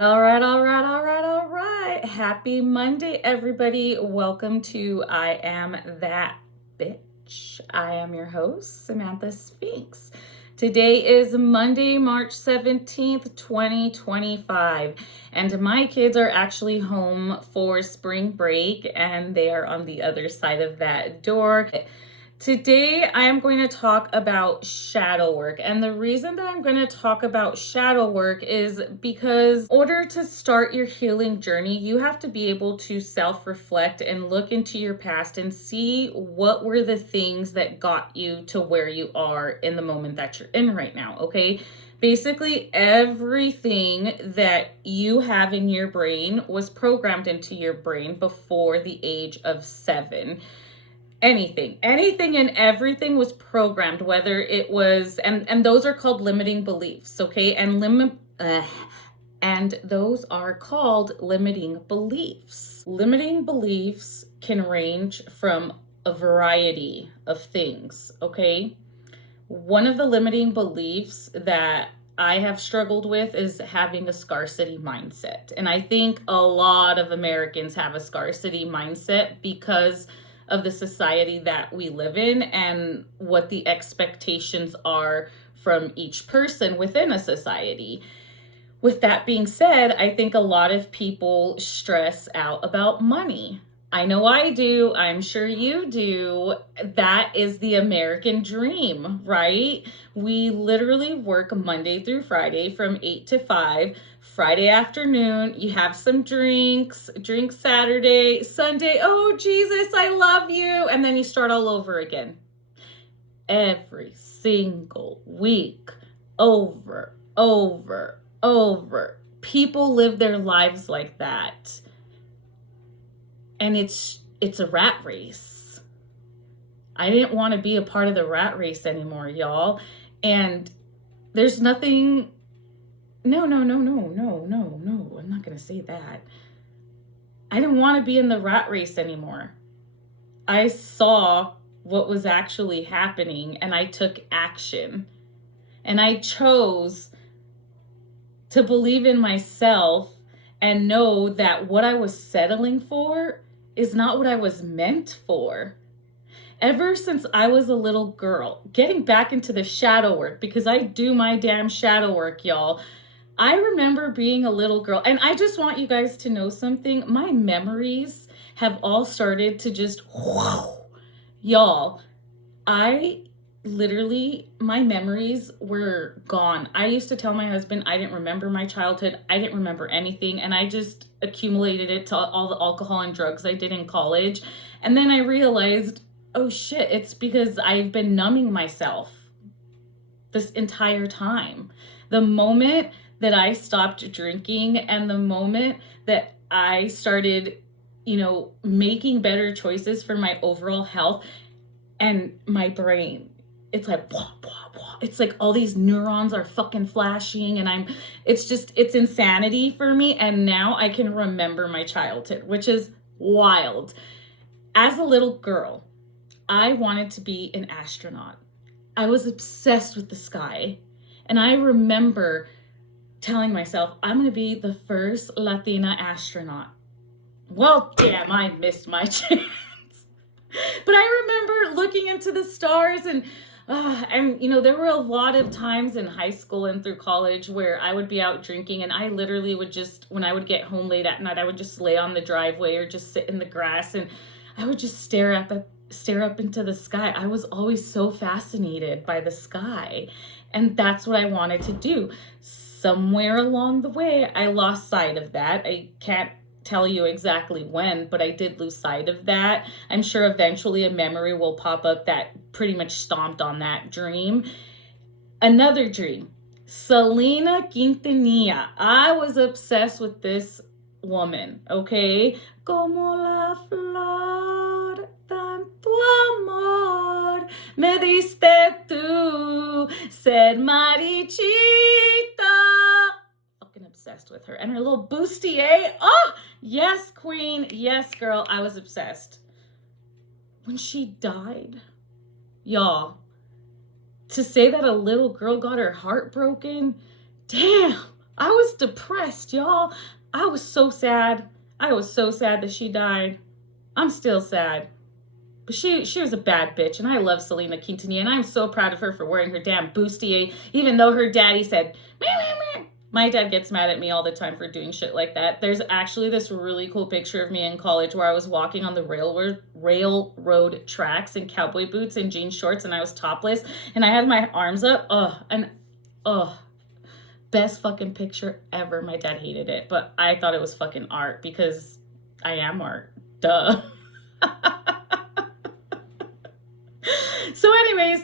All right. Happy Monday, everybody. Welcome to I Am That Bitch. I am your host, Samantha Sphinx. Today is Monday, March 17th, 2025, and my kids are actually home for spring break and they are on the other side of that door. Today, I am going to talk about shadow work. And the reason that I'm going to talk about shadow work is because in order to start your healing journey, you have to be able to self-reflect and look into your past and see what were the things that got you to where you are in the moment that you're in right now, okay? Basically, everything that you have in your brain was programmed into your brain before the age of 7. Anything and everything was programmed, whether it was, and those are called limiting beliefs, okay? And those are called limiting beliefs. Limiting beliefs can range from a variety of things, okay? One of the limiting beliefs that I have struggled with is having a scarcity mindset. And I think a lot of Americans have a scarcity mindset because of the society that we live in and what the expectations are from each person within a society. With that being said, I think a lot of people stress out about money. I know I do. I'm sure you do. That is the American dream, right? We literally work Monday through Friday from 8 to 5. Friday afternoon, you have some drinks, drink Saturday, Sunday, oh Jesus, I love you. And then you start all over again. Every single week, over. People live their lives like that. And it's a rat race. I didn't want to be a part of the rat race anymore, y'all. And there's nothing. No. I'm not going to say that. I didn't want to be in the rat race anymore. I saw what was actually happening and I took action. And I chose to believe in myself and know that what I was settling for is not what I was meant for. Ever since I was a little girl, getting back into the shadow work, because I do my damn shadow work, y'all. I remember being a little girl, and I just want you guys to know something. My memories have all started to just, whoa, y'all. My memories were gone. I used to tell my husband I didn't remember my childhood. I didn't remember anything. And I just accumulated it to all the alcohol and drugs I did in college. And then I realized, oh shit, it's because I've been numbing myself this entire time. The moment that I stopped drinking and the moment that I started, making better choices for my overall health and my brain, it's like, blah, blah, blah. It's like all these neurons are fucking flashing and it's insanity for me. And now I can remember my childhood, which is wild. As a little girl, I wanted to be an astronaut. I was obsessed with the sky. And I remember telling myself, I'm going to be the first Latina astronaut. Well, damn, I missed my chance. But I remember looking into the stars and there were a lot of times in high school and through college where I would be out drinking and I literally would just, when I would get home late at night, I would just lay on the driveway or just sit in the grass and I would just stare up into the sky. I was always so fascinated by the sky. And that's what I wanted to do. Somewhere along the way, I lost sight of that. I can't tell you exactly when, but I did lose sight of that. I'm sure eventually a memory will pop up that pretty much stomped on that dream. Another dream, Selena Quintanilla. I was obsessed with this woman, okay? Como la flor, tanto amor me diste tú, said Marichita. Fucking obsessed with her. And her little bustier. Oh, yes, queen. Yes, girl. I was obsessed. When she died, y'all, to say that a little girl got her heart broken, damn, I was depressed, y'all. I was so sad. I was so sad that she died. I'm still sad. But she was a bad bitch, and I love Selena Quintanilla, and I'm so proud of her for wearing her damn bustier, even though her daddy said, meh, meh, meh. My dad gets mad at me all the time for doing shit like that. There's actually this really cool picture of me in college where I was walking on the railroad tracks in cowboy boots and jean shorts, and I was topless, and I had my arms up. Best fucking picture ever. My dad hated it, but I thought it was fucking art because I am art. Duh. So anyways,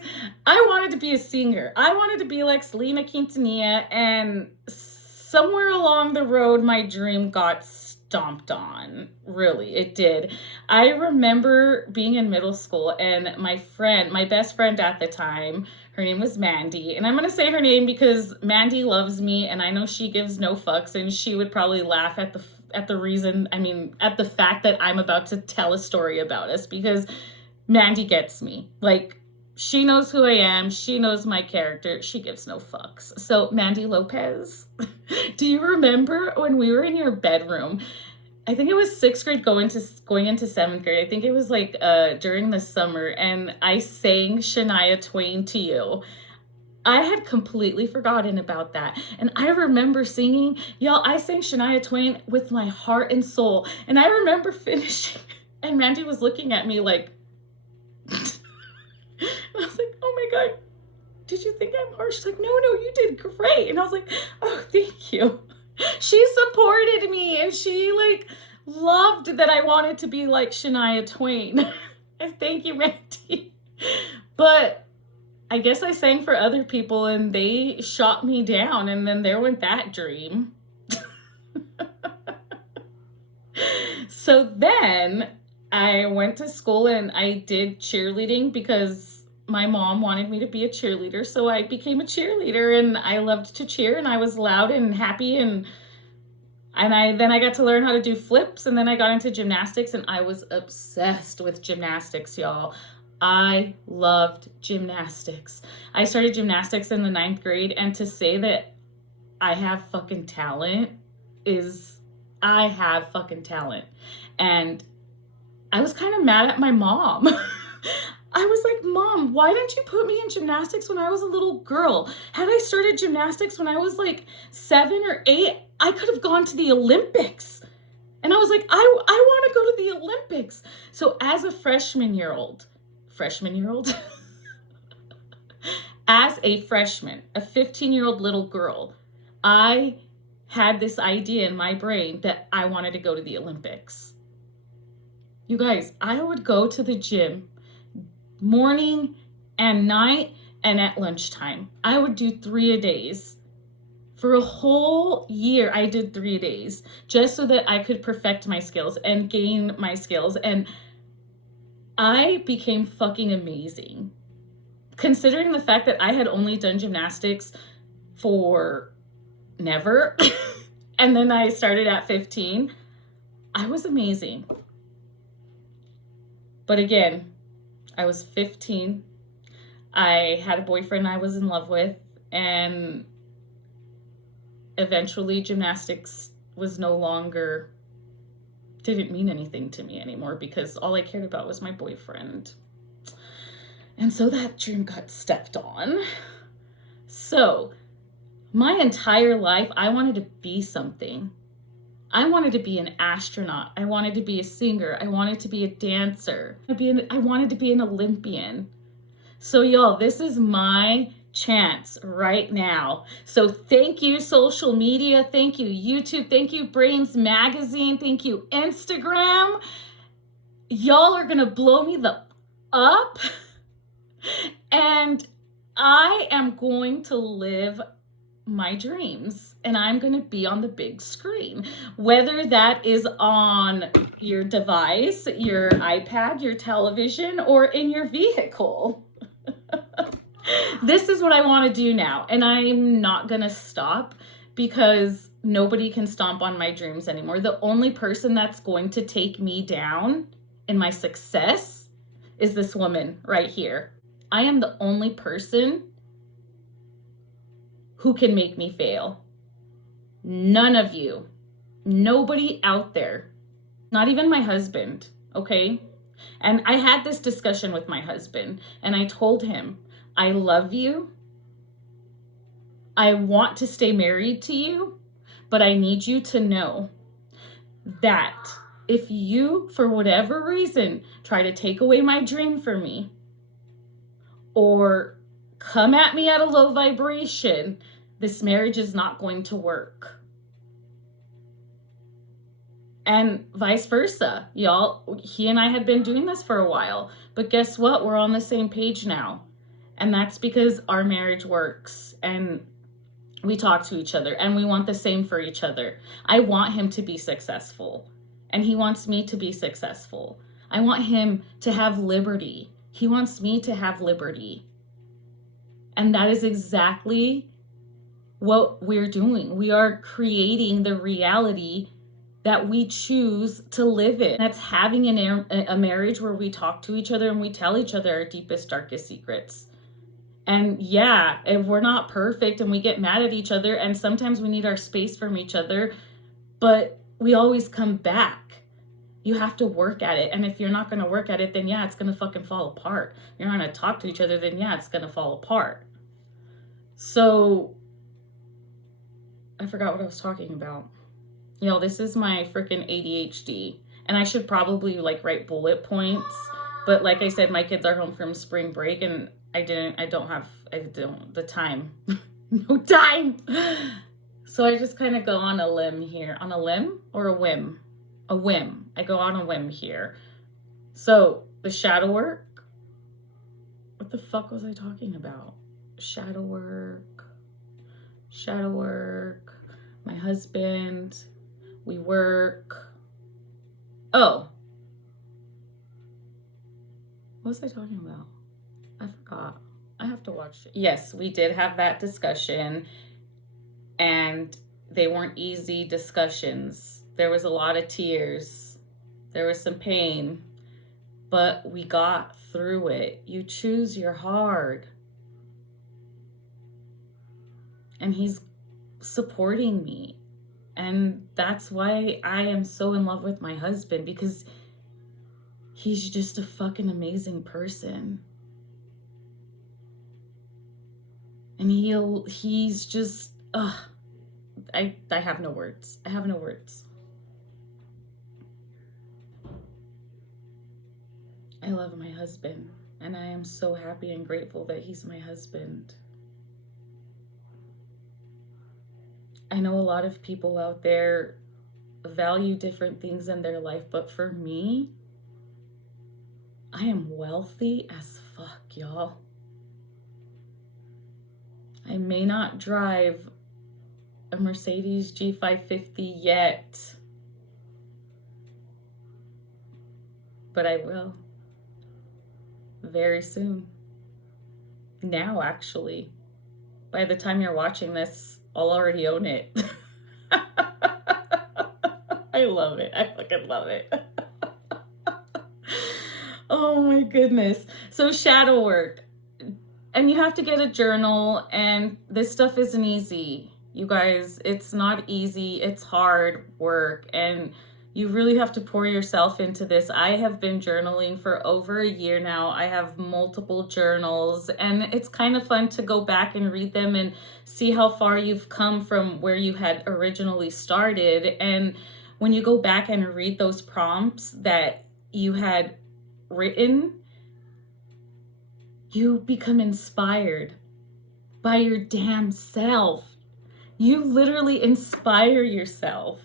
I wanted to be a singer. I wanted to be like Selena Quintanilla, and somewhere along the road, my dream got stomped on. Really, it did. I remember being in middle school, and my best friend at the time, her name was Mandy. And I'm going to say her name because Mandy loves me, and I know she gives no fucks, and she would probably laugh at the fact that I'm about to tell a story about us, because Mandy gets me. Like, she knows who I am. She knows my character. She gives no fucks. So, Mandy Lopez, do you remember when we were in your bedroom? I think it was 6th grade going into 7th grade. I think it was like during the summer, and I sang Shania Twain to you. I had completely forgotten about that. And I remember singing, y'all, I sang Shania Twain with my heart and soul. And I remember finishing, and Mandy was looking at me like, and I was like, oh my God, did you think I'm harsh? She's like, no, you did great. And I was like, oh, thank you. She supported me, and she like loved that I wanted to be like Shania Twain. And thank you, Mandy. But I guess I sang for other people, and they shot me down, and then there went that dream. So then I went to school and I did cheerleading because my mom wanted me to be a cheerleader. So I became a cheerleader, and I loved to cheer, and I was loud and happy, and I got to learn how to do flips, and then I got into gymnastics, and I was obsessed with gymnastics, y'all. I loved gymnastics. I started gymnastics in the 9th grade, and to say that I have fucking talent I have fucking talent. And I was kind of mad at my mom. I was like, Mom, why didn't you put me in gymnastics when I was a little girl? Had I started gymnastics when I was like 7 or 8, I could have gone to the Olympics. And I was like, I want to go to the Olympics. So as a freshman year old, as a freshman, a 15-year-old little girl, I had this idea in my brain that I wanted to go to the Olympics. You guys, I would go to the gym morning and night and at lunchtime. I would do 3 a days. For a whole year, I did 3 days just so that I could perfect my skills and gain my skills. And I became fucking amazing. Considering the fact that I had only done gymnastics for never, and then I started at 15, I was amazing. But again, I was 15. I had a boyfriend I was in love with, and eventually gymnastics didn't mean anything to me anymore because all I cared about was my boyfriend. And so that dream got stepped on. So my entire life, I wanted to be something. I wanted to be an astronaut. I wanted to be a singer. I wanted to be a dancer. I wanted to be an Olympian. So y'all, this is my chance right now. So thank you, social media. Thank you, YouTube. Thank you, Brains Magazine. Thank you, Instagram. Y'all are going to blow me the up. And I am going to live my dreams, and I'm going to be on the big screen, whether that is on your device, your iPad, your television, or in your vehicle. This is what I want to do now, and I'm not going to stop because nobody can stomp on my dreams anymore. The only person that's going to take me down in my success is this woman right here. I am the only person who can make me fail. None of you, nobody out there, not even my husband, okay? And I had this discussion with my husband, and I told him, I love you. I want to stay married to you, but I need you to know that if you, for whatever reason, try to take away my dream from me or come at me at a low vibration, this marriage is not going to work. And vice versa, y'all. He and I had been doing this for a while, but guess what? We're on the same page now. And that's because our marriage works and we talk to each other and we want the same for each other. I want him to be successful and he wants me to be successful. I want him to have liberty. He wants me to have liberty. And that is exactly what we're doing. We are creating the reality that we choose to live in. That's having a marriage where we talk to each other and we tell each other our deepest, darkest secrets. And yeah, if we're not perfect and we get mad at each other and sometimes we need our space from each other, but we always come back. You have to work at it. And if you're not going to work at it, then yeah, it's going to fucking fall apart. You're not going to talk to each other, then yeah, it's going to fall apart. So I forgot what I was talking about. You know, this is my freaking ADHD. And I should probably like write bullet points. But like I said, my kids are home from spring break and I don't have the time. No time. So I just kind of go on a limb here. On a limb or a whim? A whim. I go on a whim here. So the shadow work. What the fuck was I talking about? Shadow work. Shadow work. My husband. We work. Oh. What was I talking about? I forgot. I have to watch it. Yes, we did have that discussion and they weren't easy discussions. There was a lot of tears. There was some pain, but we got through it. You choose your hard. And he's supporting me. And that's why I am so in love with my husband, because he's just a fucking amazing person. And he's just, I have no words. I have no words. I love my husband, and I am so happy and grateful that he's my husband. I know a lot of people out there value different things in their life, but for me, I am wealthy as fuck, y'all. I may not drive a Mercedes G550 yet, but I will very soon. Now, actually, by the time you're watching this, I'll already own it. I love it. I fucking love it. Oh my goodness. So shadow work. And you have to get a journal, and this stuff isn't easy. You guys, it's not easy. It's hard work, and you really have to pour yourself into this. I have been journaling for over a year now. I have multiple journals, and it's kind of fun to go back and read them and see how far you've come from where you had originally started. And when you go back and read those prompts that you had written, you become inspired by your damn self. You literally inspire yourself.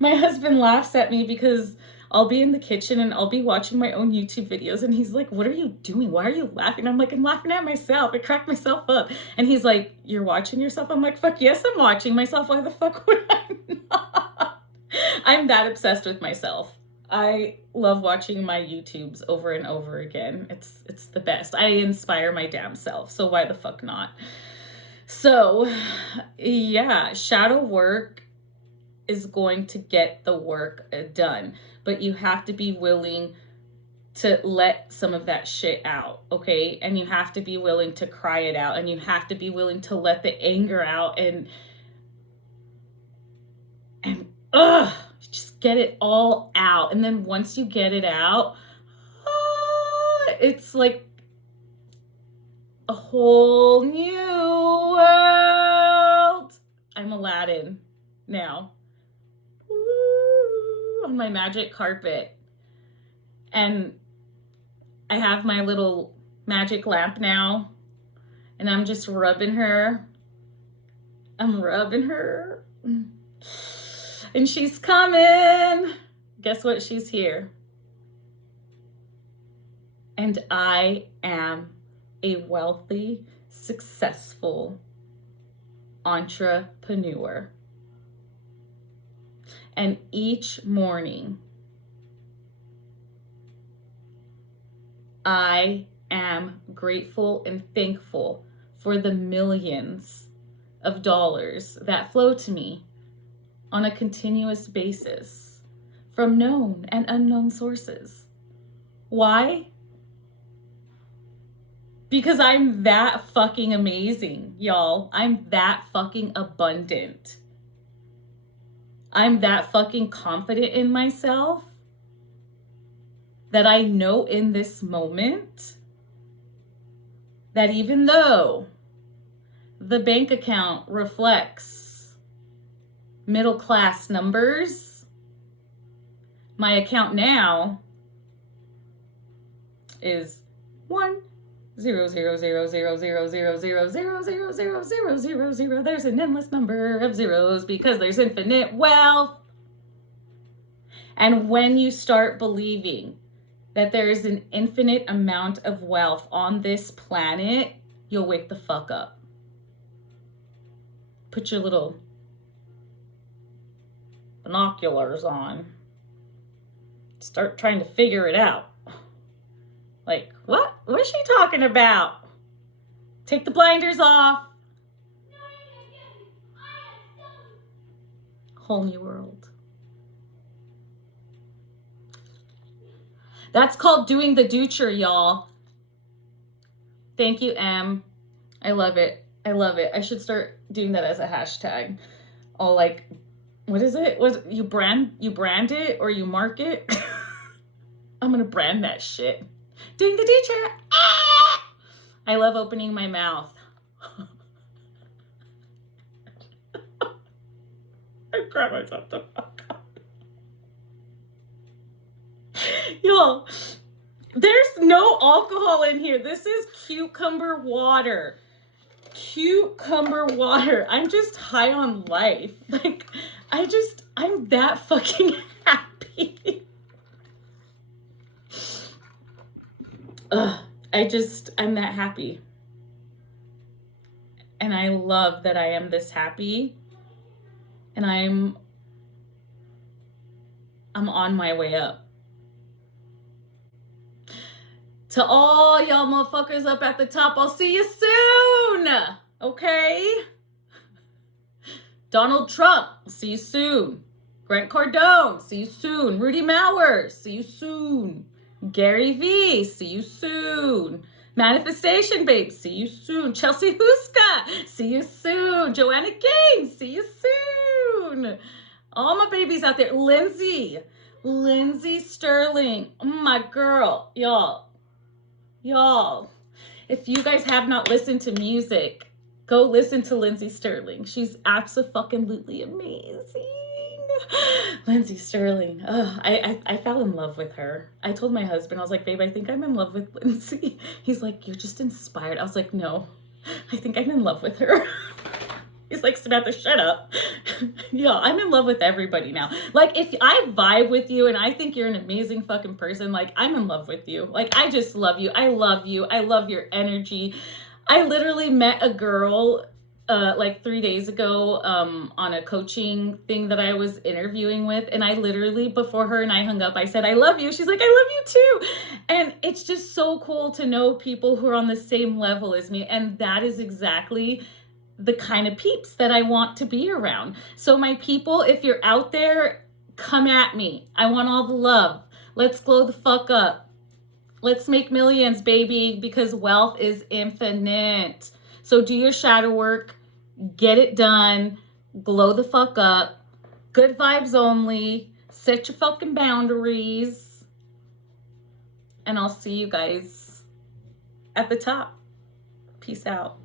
My husband laughs at me because I'll be in the kitchen and I'll be watching my own YouTube videos and he's like, what are you doing? Why are you laughing? I'm like, I'm laughing at myself. I crack myself up. And he's like, you're watching yourself? I'm like, fuck yes, I'm watching myself. Why the fuck would I not? I'm that obsessed with myself. I love watching my YouTubes over and over again. It's the best. I inspire my damn self. So why the fuck not? So yeah, shadow work is going to get the work done, but you have to be willing to let some of that shit out, okay? And you have to be willing to cry it out, and you have to be willing to let the anger out, and just get it all out. And then once you get it out, it's like a whole new world. I'm Aladdin now. Woo, on my magic carpet. And I have my little magic lamp now. And I'm just rubbing her. I'm rubbing her. And she's coming. Guess what? She's here. And I am a wealthy, successful entrepreneur. And each morning, I am grateful and thankful for the millions of dollars that flow to me on a continuous basis from known and unknown sources. Why? Because I'm that fucking amazing, y'all. I'm that fucking abundant. I'm that fucking confident in myself that I know in this moment that even though the bank account reflects middle class numbers, my account now is 1 0 0 0 0 0 0 0 0 0 0 0 0 0. There's an endless number of zeros because there's infinite wealth. And when you start believing that there is an infinite amount of wealth on this planet, you'll wake the fuck up. Put your little binoculars on. Start trying to figure it out. Like, what? What is she talking about? Take the blinders off. Whole new world. That's called doing the duture, y'all. Thank you, Em. I love it. I love it. I should start doing that as a hashtag. I'll like, what is it? Was you brand it or you mark it? I'm gonna brand that shit. Doing the duture. Ah! I love opening my mouth. I grab myself the fuck up. Y'all, there's no alcohol in here. This is cucumber water. Cucumber water. I'm just high on life. Like, I'm that fucking happy. I'm that happy. And I love that I am this happy. And I'm on my way up. To all y'all motherfuckers up at the top, I'll see you soon. Okay? Donald Trump, see you soon. Grant Cardone, see you soon. Rudy Mauer, see you soon. Gary V, see you soon. Manifestation Babe, see you soon. Chelsea Huska, see you soon. Joanna Gaines, see you soon. All my babies out there. Lindsay Sterling, my girl. Y'all, if you guys have not listened to music, go listen to Lindsay Sterling. She's absolutely amazing. Lindsay Sterling. I fell in love with her. I told my husband, I was like, babe, I think I'm in love with Lindsay. He's like, you're just inspired. I was like, no, I think I'm in love with her. He's like, Samantha, shut up. Yeah, I'm in love with everybody now. Like, if I vibe with you and I think you're an amazing fucking person, like, I'm in love with you. Like, I just love you. I love you. I love your energy. I literally met a girl like 3 days ago on a coaching thing that I was interviewing with. And I literally, before her and I hung up, I said, I love you. She's like, I love you too. And it's just so cool to know people who are on the same level as me. And that is exactly the kind of peeps that I want to be around. So my people, if you're out there, come at me. I want all the love. Let's glow the fuck up. Let's make millions, baby, because wealth is infinite. So do your shadow work, get it done, glow the fuck up, Good vibes only. Set your fucking boundaries. And I'll see you guys at the top. Peace out.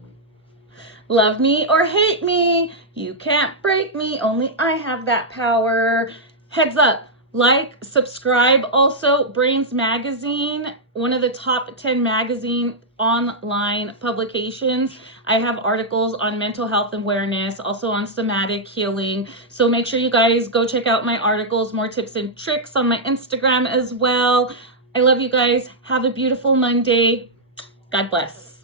Love me or hate me. You can't break me. Only I have that power. Heads up. Like, subscribe. Also, Brains Magazine, one of the top 10 magazine online publications. I have articles on mental health awareness, also on somatic healing. So make sure you guys go check out my articles, more tips and tricks on my Instagram as well. I love you guys. Have a beautiful Monday. God bless.